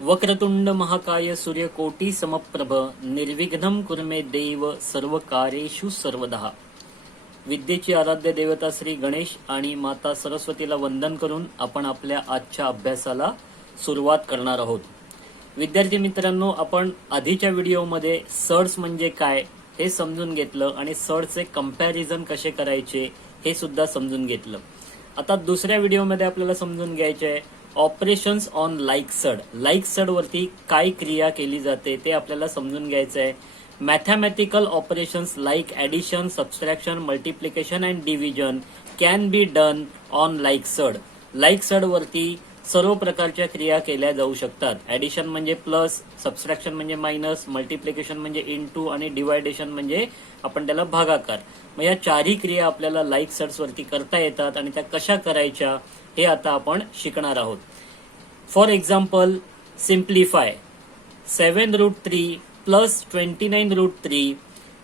वक्रतुंड महाकाय सूर्यकोटी समप्रभ निर्विघ्नं कुर्मे देव सर्व कार्येषु सर्वदा. विद्येची आराध्य देवता श्री गणेश आणि माता सरस्वतीला वंदन करून आपण आपल्या आजच्या अभ्यासाला सुरुवात करणार आहोत. विद्यार्थी मित्रांनो, आपण आधीच्या व्हिडिओमध्ये सर्ड्स म्हणजे काय हे समजून घेतलं आणि सर्ड्सचे कंपॅरिझन कसे करायचे हे सुद्धा समजून घेतलं. आता दुसऱ्या व्हिडिओमध्ये आपल्याला समजून घ्यायचे आहे operations on like surd. Like surd वरती काय क्रिया केली जाते ते आपल्याला समजून घ्यायचं आहे. Mathematical operations like addition, subtraction, multiplication and division can be done on like surd. Like surd वरती सर्व प्रकारच्या क्रिया केल्या जाऊ शकतात. ॲडिशन म्हणजे प्लस, सबस्ट्रॅक्शन म्हणजे मायनस, मल्टिप्लिकेशन म्हणजे इंटू आणि डिवायडेशन म्हणजे आपण त्याला भागाकार. मग या चारही क्रिया आपल्याला लाईक सर्ड्स वरती करता येतात आणि त्या कशा करायच्या हे आता आपण शिकणार आहोत. For example, simplify 7√3 plus 29√3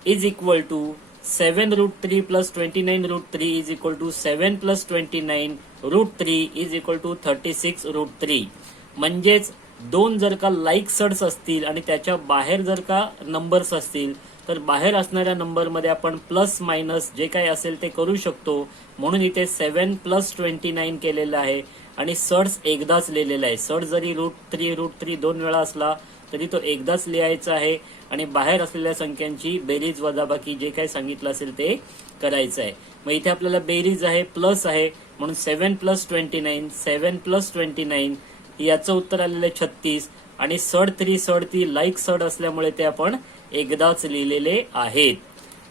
is equal to 7√3 plus 29√3 is equal to 7 plus 29√3 is equal to 36√3. म्हणजेच दोन जर का लाईक सर्ड्स असतील आणि त्याच्या बाहेर जर का नंबर्स असतील तर बाहेर असणाऱ्या नंबरमध्ये आपण प्लस मायनस जे काही असेल ते करू शकतो. म्हणून इथे 7 प्लस 29 केलेलं आहे आणि सर्ड्स एकदाच लिहिलेला आहे. सर्ड जरी √3 दोन वेळा असला तरी तो एकदाच लिहायचा आहे आणि बाहेर असलेल्या संख्यांची बेरीज वजाबाकी जे काही सांगितलं असेल ते करायचं आहे. मग इथे आपल्याला बेरीज आहे, प्लस आहे, म्हणून 7 प्लस 29, 7 प्लस 29 याचं उत्तर आलेलं आहे 36. आणि सर्ड ती लाईक सर्ड असल्यामुळे ते आपण एकदाच लिहिलेले आहेत.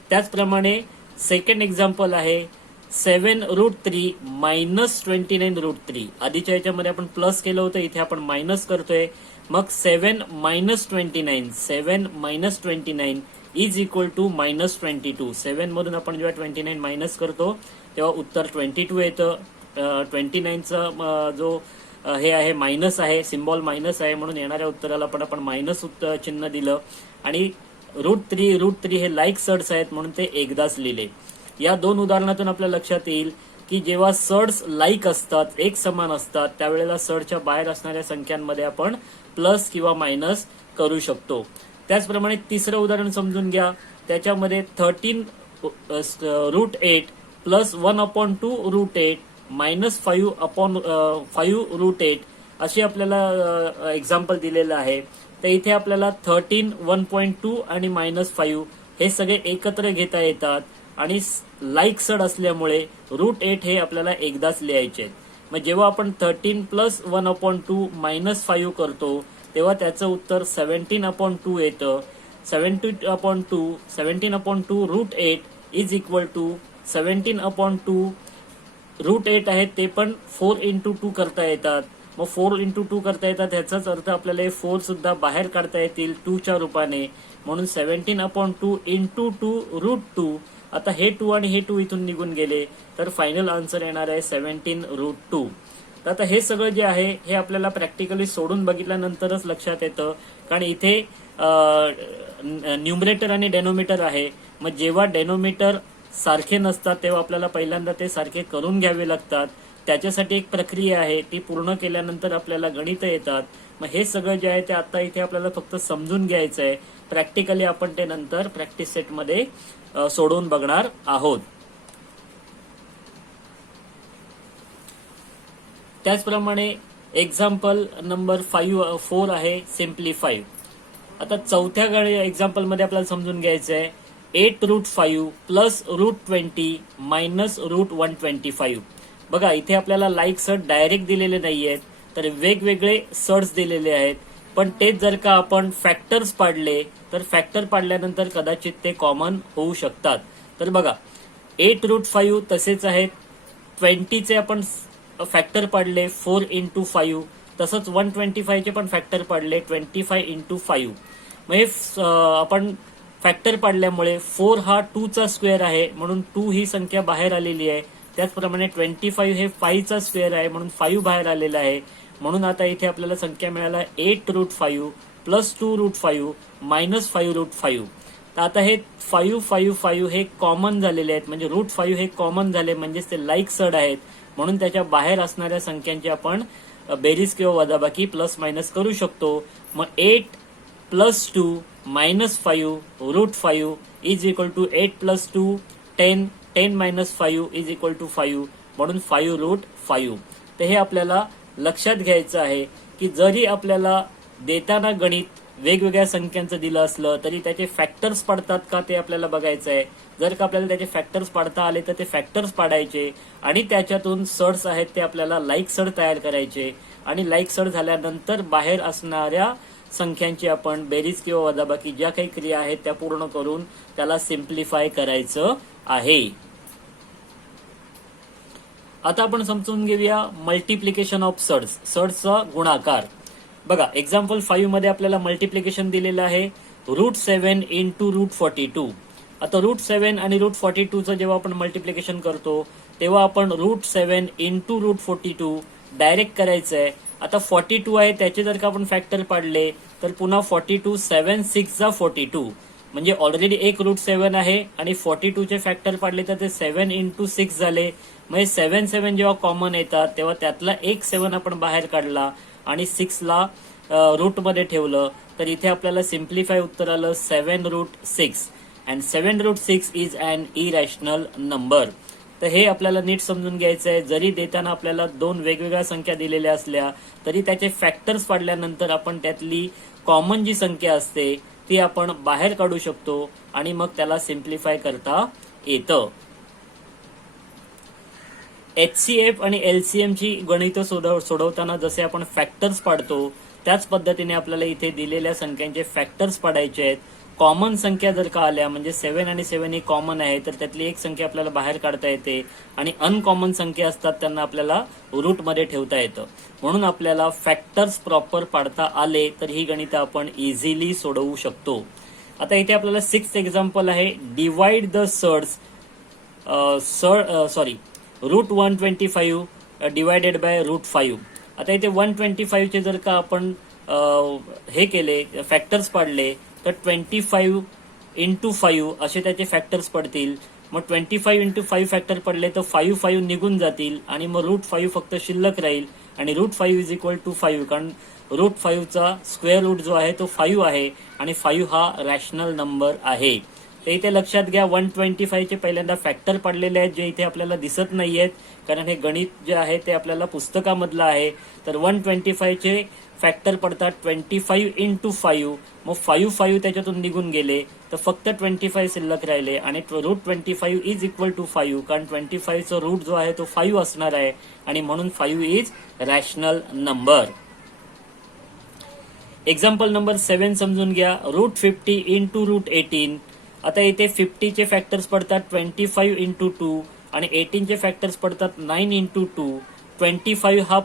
त्याचप्रमाणे सेकंड एक्झाम्पल आहे 7√3 मायनस 29√3. आधीच्या याच्यामध्ये आपण प्लस केलं होतं, इथे आपण मायनस करतोय. मग 7 minus 29 is equal to minus 22. 7 मधून आपण जेव्हा 29 मायनस करतो तेव्हा उत्तर 22 येतं. 29चा जो हे आहे मायनस आहे, सिम्बॉल मायनस आहे, म्हणून येणाऱ्या उत्तराला पण आपण मायनस चिन्ह दिलं. आणि √3 हे लाईक सर्ड्स आहेत म्हणून ते एकदाच लिहिले. या दोन उदाहरणातून आपल्या लक्षात येईल की जेव्हा सर्ड्स लाईक असतात, एक समान असतात, त्यावेळेला सर्डच्या बाहेर असणाऱ्या संख्यांमध्ये आपण प्लस किंवा मायनस करू शकतो. त्याचप्रमाणे तिसरं उदाहरण समजून घ्या. त्याच्यामध्ये 13√8 प्लस 1/2√8 मायनस 5/5√8 अशी आपल्याला एक्झाम्पल दिलेलं आहे. तर इथे आपल्याला 13, 1.2 आणि -5 हे सगळे एकत्र घेता येतात आणि लाईक सर्ड असल्यामुळे √8 हे आपल्याला एकदाच लिहायचे आहेत. मग जेव्हा आपण 13 प्लस 1/2 -5 करतो तेव्हा त्याचं उत्तर 17/2 येतं. 17/2 √8 इज इक्वल टू 17/2 √8 आहेत ते पण 4×2 करता येतात. मग 4×2 करता येतात ह्याचाच अर्थ आपल्याला हे 4 सुद्धा बाहेर काढता येतील 2च्या रूपाने. म्हणून 17/2 × 2 √2. आता हे 2 आणि हे 2 इथून निघून गेले तर फायनल आन्सर येणार आहे 17√2. तर आता हे सगळं जे आहे हे आपल्याला प्रॅक्टिकली सोडून बघितल्यानंतरच लक्षात येतं, कारण इथे न्यूमरेटर आणि डेनोमीटर आहे. मग जेव्हा डेनोमीटर सारखे नसतात तेव्हा आपल्याला पहिल्यांदा ते सारखे करून घ्यावे लागतात. त्याच्यासाठी एक प्रक्रिया आहे, ती पूर्ण केल्यानंतर आपल्याला गणितं येतात. मग हे सगळं जे आहे ते आता इथे आपल्याला फक्त समजून घ्यायचं आहे. प्रॅक्टिकली आपण ते नंतर प्रॅक्टिस सेटमध्ये सोडवून बघणार आहोत. त्याचप्रमाणे एक्झाम्पल नंबर 4 आहे सिम्प्लिफाय. आता चौथ्या एक्झाम्पलमध्ये आपल्याला समजून घ्यायचं आहे 8√5 प्लस √20 मायनस √125. बघा इथे आपल्याला लाईक सर्ड डायरेक्ट दिलेले नाही आहेत तर वेगवेगळे सर्ड्स दिलेले आहेत. पण तेच जर का आपण फॅक्टर्स पाडले तर फॅक्टर पाडल्यानंतर कदाचित ते कॉमन होऊ शकतात. तर बघा 8√5 तसेच आहेत. 20चे आपण फॅक्टर पाडले 4×5. तसंच 125चे पण फॅक्टर पाडले 25×5. मग हे आपण फॅक्टर पाडल्यामुळे 4 हा 2चा स्क्वेअर आहे म्हणून 2 ही संख्या बाहेर आलेली आहे. त्याचप्रमाणे 25 हे 5चा स्क्वेअर आहे म्हणून 5 बाहेर आलेला आहे. म्हणून आता इथे आपल्याला संख्या मिळाला 8√5 प्लस 2√5 मायनस 5√5. तर आता हे 5 हे कॉमन झालेले आहेत, म्हणजे √5 हे कॉमन झाले म्हणजेच ते लाईक सर्ड आहेत. म्हणून त्याच्या बाहेर असणाऱ्या संख्यांची आपण बेरीज किंवा वजाबाकी प्लस मायनस करू शकतो. मग 8 + 2 - 5 √5 is equal to 8 + 2 10 10 - 5 is equal to 5 म्हणून 5√5. तर हे आपल्याला लक्षात घ्यायचं आहे की जरी आपल्याला देताना गणित वेगवेगळ्या संख्यांचं दिलं असलं तरी त्याचे फॅक्टर्स पडतात का ते आपल्याला बघायचं आहे. जर का आपल्याला त्याचे फॅक्टर्स पाडता आले तर ते फॅक्टर्स पाडायचे आणि त्याच्यातून सड्स आहेत ते आपल्याला लाईक सड तयार करायचे आणि लाईक सड झाल्यानंतर बाहेर असणाऱ्या संख्यांची आपण बेरीज किंवा वजाबाकी ज्या काही क्रिया आहेत त्या पूर्ण करून त्याला सिम्प्लिफाय करायचं आहे. आता आपण समजून घेऊया मल्टिप्लिकेशन ऑफ सड्स, सड्सचा गुणाकार. बघा एक्झाम्पल 5 मध्ये आपल्याला मल्टिप्लिकेशन दिलेलं आहे √7 × √42. आता √7 आणि √42चं जेव्हा आपण मल्टिप्लिकेशन करतो तेव्हा आपण √7 × √42 डायरेक्ट करायचं आहे. आता 42 आहे त्याचे जर का आपण फॅक्टर पाडले तर पुन्हा 42 7 6 42 म्हणजे ऑलरेडी एक √7 आहे आणि 42चे फॅक्टर पाडले तर ते 7 × 6 झाले. म्हणजे 7 7 जेव्हा कॉमन येतात तेव्हा त्यातला एक 7 आपण बाहेर काढला आणि 6 ला रूट मध्ये ठेवलं तर इथे आपल्याला सिम्प्लिफाय उत्तर आलं 7√6 and 7√6 is an irrational number. तर हे आपल्याला नीट समजून घ्यायचं आहे. जरी देताना आपल्याला दोन वेगवेगळ्या संख्या दिलेल्या असल्या तरी त्याचे फॅक्टर्स पाडल्यानंतर आपण त्यातली कॉमन जी संख्या असते ती आपण बाहेर काढू शकतो आणि मग त्याला सिम्प्लिफाय करता येतं. HCF आणि LCM ची गणितं सोडवताना जसे आपण फॅक्टर्स पाडतो त्याच पद्धतीने आपल्याला इथे दिलेल्या संख्यांचे फॅक्टर्स पाडायचे आहेत. कॉमन संख्या जर का आल्या म्हणजे 7 आणि 7 ही कॉमन आहे तर त्यातली एक संख्या आपल्याला बाहेर काढता येते आणि अनकॉमन संख्या असतात त्यांना आपल्याला रूट मध्ये ठेवता येतं. म्हणून आपल्याला फॅक्टर्स प्रॉपर पाडता आले तर ही गणितं आपण इझिली सोडवू शकतो. आता इथे आपल्याला 6th एक्झाम्पल आहे डिवाइड द सड्स √125 डिवायडेड बाय √5. आता इथे 125 चे जर का आपण हे केले फॅक्टर्स पाडले तर 25 × 5 असे त्याचे फॅक्टर्स पडतील. मग 25 × 5 फॅक्टर पडले तर 5 5 निघून जातील आणि मग √5 फक्त शिल्लक राहील आणि √5 इज इक्वल टू 5 कारण √5चा स्क्वेअर रूट जो आहे तो 5 आहे आणि 5 हा रॅशनल नंबर आहे. तर इथे लक्षात घ्या 125 चे पहिल्यांदा फॅक्टर पडलेले आहेत जे इथे आपल्याला दिसत नाहीयेत कारण हे गणित जे आहे ते आपल्याला पुस्तकामधलं आहे. तर 125 चे फॅक्टर पडतात 25 × 5. मग 5 5 त्याच्यातून निघून गेले तर फक्त 25 शिल्लक राहिले आणि √25 इज इक्वल टू 5 कारण 25 चा रूट जो आहे तो 5 असणार आहे आणि म्हणून 5 is rational number. Example number 7 समजून घ्या √50 × √18. आता इथे 50 चे फॅक्टर्स पडतात 25 × 2 आणि 18 चे फॅक्टर्स पडतात 9 × 2. 25 हा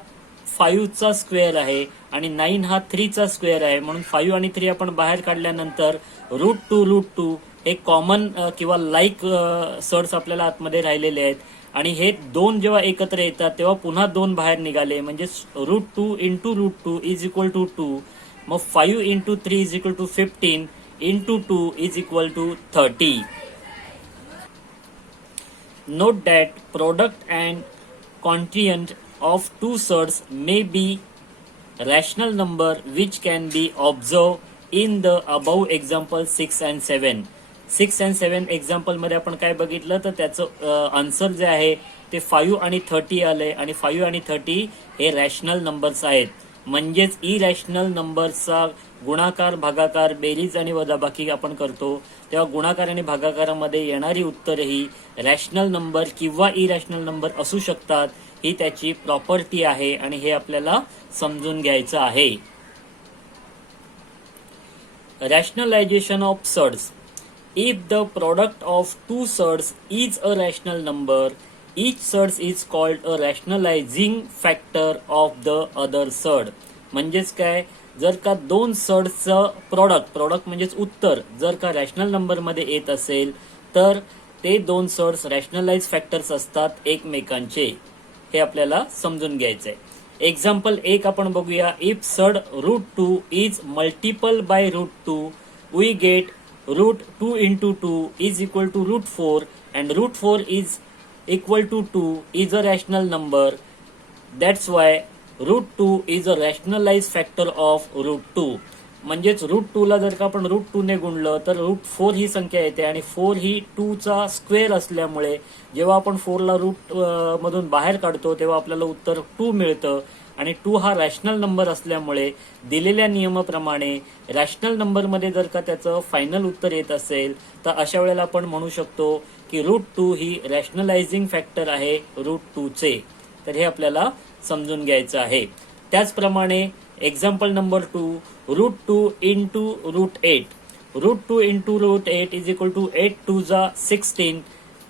5 चा स्क्वेअर आहे आणि 9 हा 3 चा स्क्वेअर आहे म्हणून 5 आणि 3 आपण बाहेर काढल्यानंतर √2 हे कॉमन किंवा लाईक सड्स आपल्याला आतमध्ये राहिलेले आहेत आणि हे दोन जेव्हा एकत्र येतात तेव्हा पुन्हा दोन बाहेर निघाले म्हणजे √2 × √2 इज इक्वल टू 2. मग 5 × 3 is equal to 15 × 2 is equal to 30. Note that product and quotient of two surds may be rational number which can be observed in the above example 6 and 7. 6 and 7 example मध्ये आपण काय बघितलं तर त्याचं answer जे आहे ते 5 आणि 30 आले आणि 5 आणि 30 हे रॅशनल नंबर्स आहेत. म्हणजेच इरॅशनल नंबरचा गुणाकार भागाकार बेरीज आणि वजाबाकी आपण करतो तेव्हा गुणाकार आणि भागाकारामध्ये येणारी उत्तरे ही रॅशनल नंबर किंवा इरॅशनल नंबर असू शकतात. ही त्याची प्रॉपर्टी आहे आणि हे आपल्याला समजून घ्यायचं आहे. Rationalization of surds. If the product of two surds is a rational number each surd is called a rationalizing factor of the other surd. म्हणजेच काय जर का दोन सड्सचं प्रोडक्ट म्हणजेच उत्तर जर का रॅशनल नंबर मध्ये येत असेल तर ते दोन सड्स रॅशनलाइज फॅक्टर्स असतात एकमेकांचे. हे आपल्याला समजून घ्यायचंय. एक्झाम्पल 1 आपण बघूया. If surd √2 is multiple by √2 we get √2 × 2 is equal to √4 and √4 is equal to 2 is a rational number. That's why root 2 is a rationalized factor of root 2. म्हणजेच रूट 2 ला जर का आपण रूट 2 ने गुणलं तर रूट 4 ही संख्या येते आणि 4 ही 2 चा स्क्वेअर असल्यामुळे जेव्हा आपण 4 ला रूट मधून बाहेर काढतो तेव्हा आपल्याला उत्तर 2 मिळतं. आणि 2 हा रॅशनल नंबर असल्यामुळे दिलेल्या नियमाप्रमाणे रॅशनल नंबर मध्ये जर का त्याचं फायनल उत्तर येत असेल तर अशा वेळेला आपण म्हणू शकतो की रूट 2 ही रॅशनलायझिंग फॅक्टर आहे रूट 2 चे. तर हे आपल्याला समजून घ्यायचं आहे. त्याचप्रमाणे example number 2, root 2 into root 8. Root 2 into root 8 is equal to 8 2 जा 16.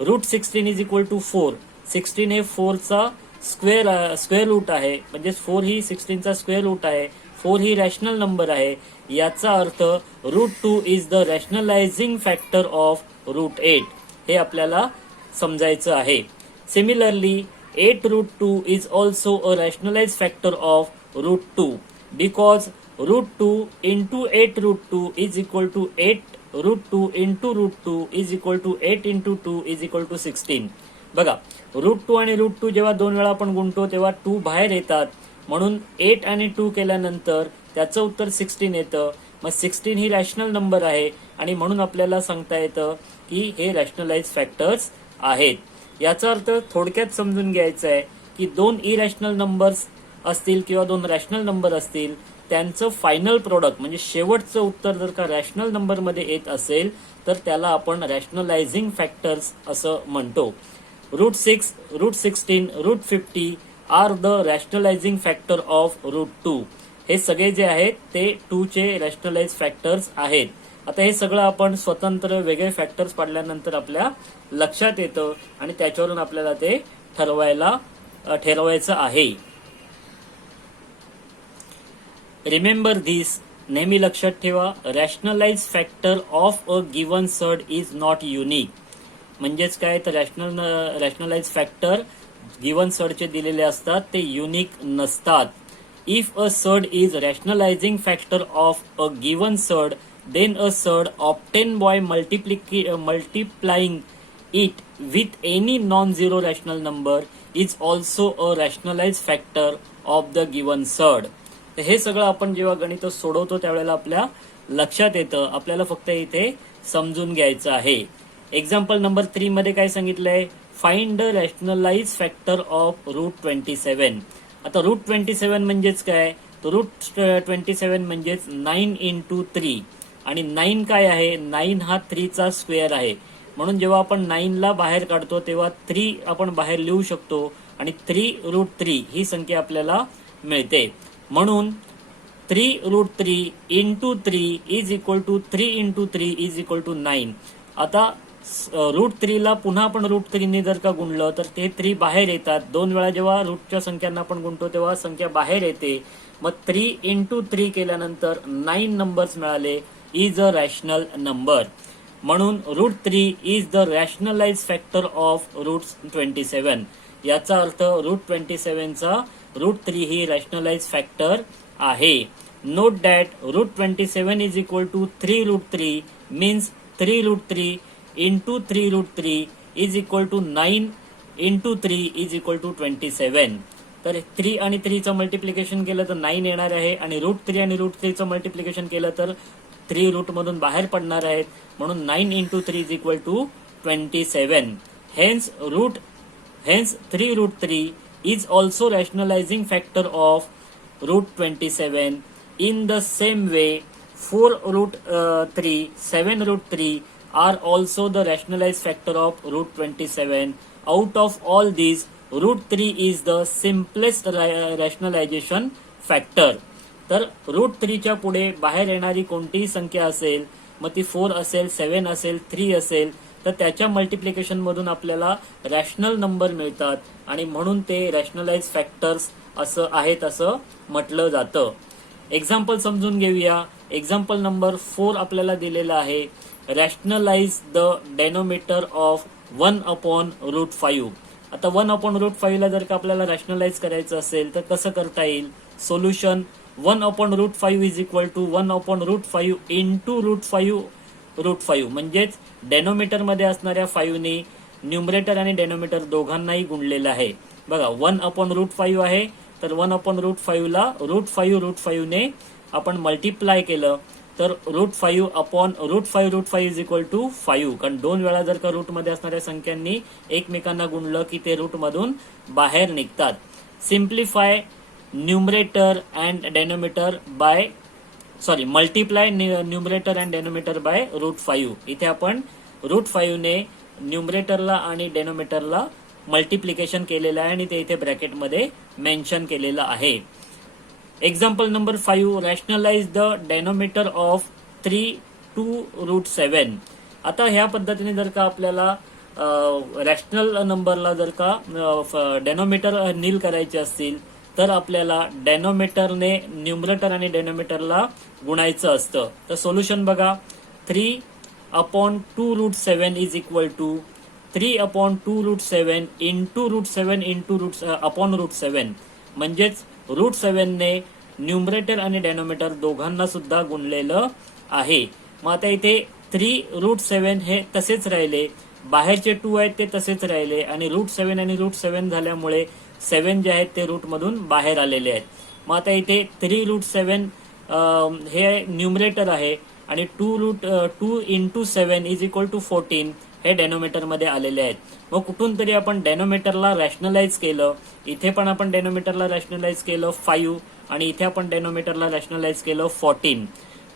Route 16 is equal to 4. 16 हे 4 चा स्क्वेअर रूट आहे, म्हणजे 4 ही 16 चा स्क्वेअर रूट आहे. 4 ही रॅशनल नंबर आहे. याचा अर्थ root 2 is the rationalising factor of root 8. हे आपल्याला समजायचं आहे. Similarly 8 root 2 is also a rationalized factor of root 2 because root 2 into 8 root 2 is equal to 8 root 2 into root 2 is equal to 8 into 2 is equal to 16. बघा, route 2 आणि route 2 जेव्हा दोन वेळा आपण गुणतो तेव्हा 2 बाहेर येतात, म्हणून 8 आणि 2 केल्यानंतर त्याचं उत्तर 16 येतं. मग 16 ही रॅशनल नंबर आहे आणि म्हणून आपल्याला सांगता येतं की हे रॅशनलाइज फॅक्टर्स आहेत. याचा अर्थ थोडक्यात समजून घ्यायचं आहे की दोन इरॅशनल नंबर्स असतील किंवा दोन रॅशनल नंबर असतील, त्यांचं फायनल प्रोडक्ट म्हणजे शेवटचं उत्तर जर का रॅशनल नंबर मध्ये येत असेल तर त्याला आपण रॅशनलायझिंग फॅक्टर्स असं म्हणतो. Root 6, root 16, root 50 are the rationalising factor of root 2. हे सगळे जे आहेत ते 2 चे रॅशनलाइज फॅक्टर्स आहेत. आता हे सगळं आपण स्वतंत्र वेगळे फॅक्टर्स पाडल्यानंतर आपल्या लक्षात येतं आणि त्याच्यावरून आपल्याला ते ठरवायचं आहे. रिमेंबर दिस, नेहमी लक्षात ठेवा, rationalise factor of a given surd is not unique. म्हणजेच काय तर रॅशनलाइज फॅक्टर गिवन सर्डचे दिलेले असतात, ते युनिक नसतात. If a surd is rationalising factor of a given surd, then a surd obtained by multiplying it with any non-zero rational number is also a rationalized factor of the given surd. तर हे सगळं आपण जेव्हा गणित सोडवतो त्यावेळेला आपल्या लक्षात येतं. आपल्याला फक्त इथे समजून घ्यायचं आहे. एक्झाम्पल नंबर 3 मध्ये काय सांगितलंय, find the rationalise factor of root 27. आता रूट 27 म्हणजेच काय, तर रूट 27 म्हणजेच 9 into 3. आणि 9 काय आहे, 9 हा 3 चा स्क्वेअर आहे. म्हणून जेव्हा आपण 9 ला बाहेर काढतो तेव्हा 3 आपण बाहेर लिहू शकतो आणि 3 रूट 3 ही संख्या आपल्याला मिळते. म्हणून 3 root 3 into 3 is equal to 3 into 3 is equal to 9. आता रूट 3 ला पुन्हा आपण रूट 3 ने जर का गुणलं तर ते 3 बाहेर येतात. दोन वेळा जेव्हा रूटच्या संख्यांना आपण गुणतो तेव्हा संख्या बाहेर येते. मग 3 इंटू 3 केल्यानंतर 9 नंबर्स मिळाले, इज अ रॅशनल नंबर. म्हणून root 3 is the rationalise factor of root 27. याचा अर्थ रूट 27 चा रूट 3 ही रॅशनलाइज फॅक्टर आहे. Note that root 27 is equal to 3 root 3 means 3 root 3 into 3 root 3 is equal to 9 into 3 is equal to 27. तर 3 आणि 3 चं multiplication केलं तर 9 येणार आहे आणि रूट 3 आणि रूट 3 चं मल्टिप्लिकेशन केलं तर 3 रूट मधून बाहेर पडणार आहेत. म्हणून 9 into 3 is equal to 27. Hence 3 root 3 is also rationalizing factor of root 27. In the same way 4 root 3, 7 root 3 are also the rationalized factor of root 27. Out of all these, root 3 is the simplest rationalization factor. तर route 3 च्या पुढे बाहेर येणारी कोणतीही संख्या असेल, मग ती 4 असेल, 7 असेल, 3 असेल, तर त्याच्या मल्टिप्लिकेशन मधून आपल्याला रॅशनल नंबर मिळतात आणि म्हणून ते रॅशनलाइज फॅक्टर्स असं म्हटलं जातं. एक्झाम्पल समजून घेऊया. एक्झाम्पल नंबर 4 आपल्याला दिलेला आहे, rationalise the denominator of 1 upon root 5. आता 1 अपॉन रूट 5 ला जर का आपल्याला रॅशनलाइज करायचं असेल तर कसं करता येईल. Solution 1 upon root 5 is equal to 1 upon root 5 into root 5 म्हणजेच डेनोमिनेटर मध्ये असणाऱ्या 5 ने न्यूमरेटर आणि डेनोमिटर दोघांनाही गुणलेलं आहे. बघा 1/√5 आहे, तर 1/√5 ला √5 ने आपण मल्टिप्लाय केलं तर √5 इज इक्वल टू 5. कारण 2 वेळा जर का रूट मध्ये असणाऱ्या संख्यांनी एकमेकांना गुणलं की ते रूट मधून बाहेर निघतात. Simplify numerator and denominator by multiply numerator and denominator by √5. इथे आपण √5 ने न्यूमरेटरला आणि डेनोमिटरला मल्टिप्लिकेशन केलेलं आहे आणि ते इथे ब्रॅकेटमध्ये मेन्शन केलेलं आहे. Example number 5, rationalize the denominator of 3 to √7. आता ह्या पद्धतीने जर का आपल्याला रॅशनल नंबरला जर का डेनोमिटर नील करायचे असतील तर आपल्याला डेनोमिटरने न्यूमरेटर आणि डेनोमिटरला गुणायचं असतं. तर सोल्युशन बघा, 3/2√7 is equal to 3/2√7 into √7 upon √7. म्हणजेच √7 ने न्यूमरेटर आणि डेनोमिटर दोघांना सुद्धा गुणलेलं आहे. मग आता इथे 3√7 हे तसेच राहिले, बाहेरचे 2 आहेत ते तसेच राहिले आणि √7 आणि √7 झाल्यामुळे 7 जे आहेत ते रूट मधून बाहेर आलेले आहेत. मग आता इथे 3√7 हे न्यूमरेटर आहे आणि 2 इंटू 7 इज इक्वल टू 14 हे डेनोमिटर मध्ये आलेले आहेत. मग कुठून तरी आपण डेनोमिटरला रॅशनलाइज केलं, इथे पण आपण डेनोमिटरला रॅशनलाइज केलं 5 आणि इथे आपण डेनोमिटरला रॅशनलाइज केलं 14.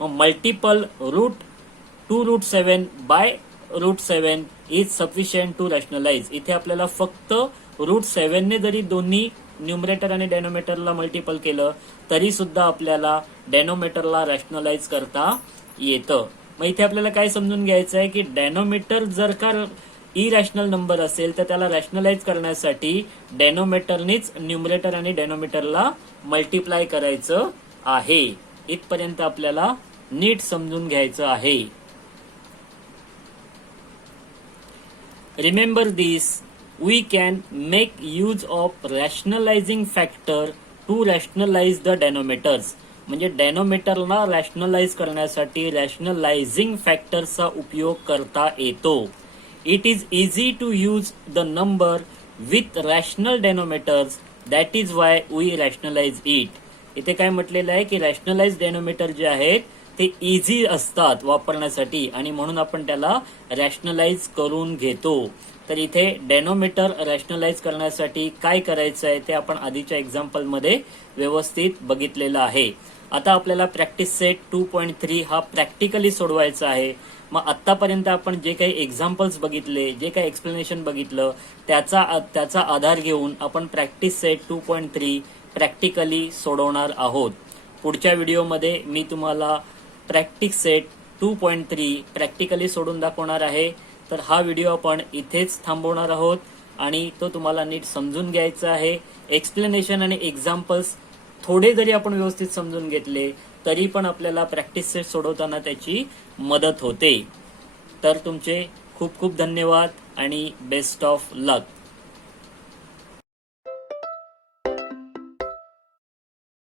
मग multiple √2√7 by √7 is sufficient to rationalise. इथे आपल्याला फक्त √7 ने जरी दोन्ही न्यूमरेटर आणि डेनोमिटरला मल्टिपल केलं तरी सुद्धा आपल्याला डेनोमिटरला रॅशनलाइज करता येतं. मग इथे आपल्याला काय समजून घ्यायचं आहे की डेनोमिटर जर का इरॅशनल नंबर असेल तर त्याला रॅशनलाइज करण्यासाठी डेनोमिटरनीच न्यूमरेटर आणि डेनोमिटरला मल्टिप्लाय करायचं आहे. इथपर्यंत आपल्याला नीट समजून घ्यायचं आहे. Remember this, we can make use of rationalizing factor to rationalize the denominators. म्हणजे डेनोमिटरला रॅशनलाइज करण्यासाठी रॅशनलाइझिंग फॅक्टरचा उपयोग करता येतो. It is easy to use the number with rational denominators, that is why we rationalize it. इथे काय म्हटलेलं आहे की रॅशनलाइज डेनोमिटर जे आहेत ते इझी असतात वापरण्यासाठी आणि म्हणून आपण त्याला रॅशनलाइज करून घेतो. तर इथे डेनोमिटर रॅशनलाइज करण्यासाठी काय करायचं आहे ते आपण आधीच्या एक्झाम्पलमध्ये व्यवस्थित बघितलेलं आहे. आता आपल्याला प्रॅक्टिस सेट 2.3 हा प्रॅक्टिकली सोडवायचा आहे. मग आतापर्यंत आपण जे काही एक्झाम्पल्स बघितले, जे काही एक्सप्लेनेशन बघितलं त्याचा आधार घेऊन आपण प्रॅक्टिस सेट 2.3 प्रॅक्टिकली सोडवणार आहोत. पुढच्या व्हिडिओमध्ये मी तुम्हाला प्रॅक्टिस सेट 2.3 प्रॅक्टिकली सोडून दाखवणार आहे. तर हा व्हिडिओ आपण इथेच थांबवणार आहोत आणि तो तुम्हाला नीट समजून घ्यायचा आहे. एक्सप्लेनेशन आणि एक्झाम्पल्स थोडे जरी आपण व्यवस्थित समजून घेतले तरी पण आपल्याला प्रॅक्टिस सेट सोडवताना त्याची मदत होते. तर तुमचे खूप खूप धन्यवाद आणि बेस्ट ऑफ लक.